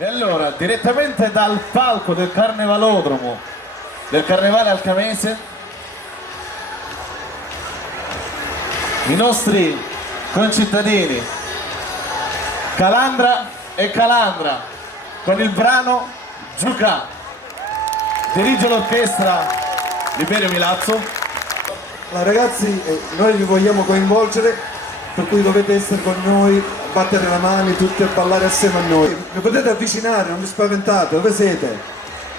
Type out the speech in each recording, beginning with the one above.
E allora, direttamente dal palco del Carnevalodromo, del Carnevale Alcamese, i nostri concittadini Calandra e Calandra con il brano Giucà. Dirige l'orchestra Liberio Milazzo. Ragazzi, noi vi vogliamo coinvolgere, per cui dovete essere con noi, battere le mani tutti e ballare assieme a noi. Vi potete avvicinare, non vi spaventate, dove siete?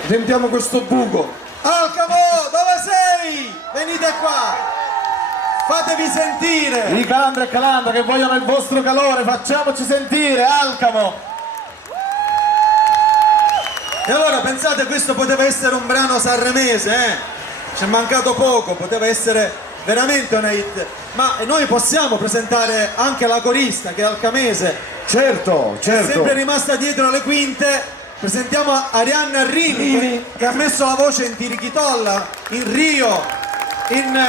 Riempiamo questo buco. Alcamo, dove sei? Venite qua, fatevi sentire. I Calandra e Calandra che vogliono il vostro calore, facciamoci sentire, Alcamo. E allora pensate, questo poteva essere un brano sanremese, C'è mancato poco, poteva essere veramente una hit. Ma noi possiamo presentare anche la corista che è alcamese. Certo, certo. È sempre rimasta dietro le quinte. Presentiamo Arianna Rini che ha messo la voce in Tirichitolla, in Rio, in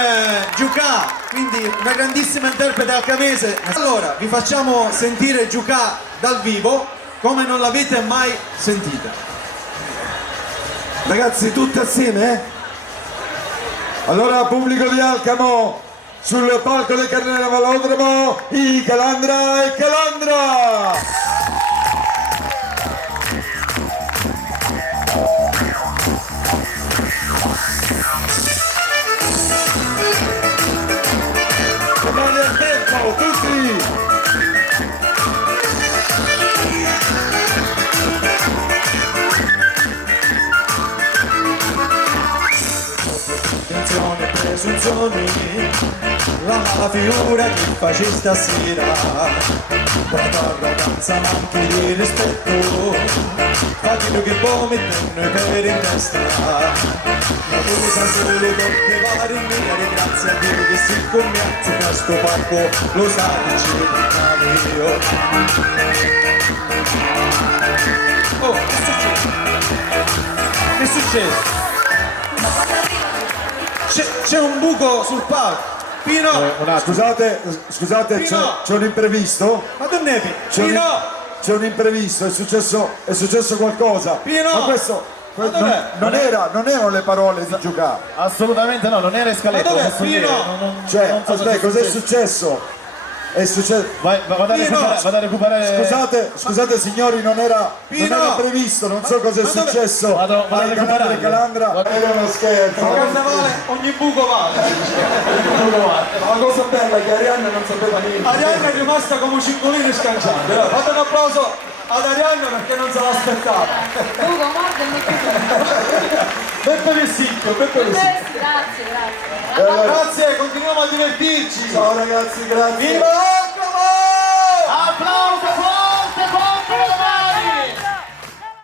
Giucà, quindi una grandissima interprete alcamese. Allora vi facciamo sentire Giucà dal vivo come non l'avete mai sentita. Ragazzi, tutti assieme, Allora, pubblico di Alcamo, sul palco del Carnevalodromo, i Calandra e Calandra! Mani al tempo, tutti! Presunzioni, la mala figura che facci stasera, brava ragazza ma anche di rispetto, fatti che vomitano per in testa, la cosa solo tutte vari miei, grazie a Dio che si commette da sto parco, lo sa che ci rimane io. Oh, che è successo? Che è successo? C'è un buco sul palco. Pino! Scusate, Pino! c'è un imprevisto? Ma tu nevi? Pino! Pino! C'è un imprevisto, è successo qualcosa. Pino! Ma questo dov'è? non erano le parole di Giucà. Assolutamente no, non era scaletta. Ma dov'è, posso Pino? dire, Cioè, non so aspetta, cos'è successo? È successo. Vado a recuperare. Scusate signori, non era previsto, non so cos'è successo. Vado a ai recuperare. Calandra. Era uno scherzo. A carnevale ogni buco vale. La cosa bella è che Arianna non sapeva niente. Arianna è rimasta come cingolino scanciante. Fate un applauso ad Arianna perché non se l'aspettava. Buco, morte e mettete. Beppe Vessicchio, Beppe Vessicchio. Grazie. Grazie, continuiamo a divertirci. Ciao ragazzi, grazie. Viva!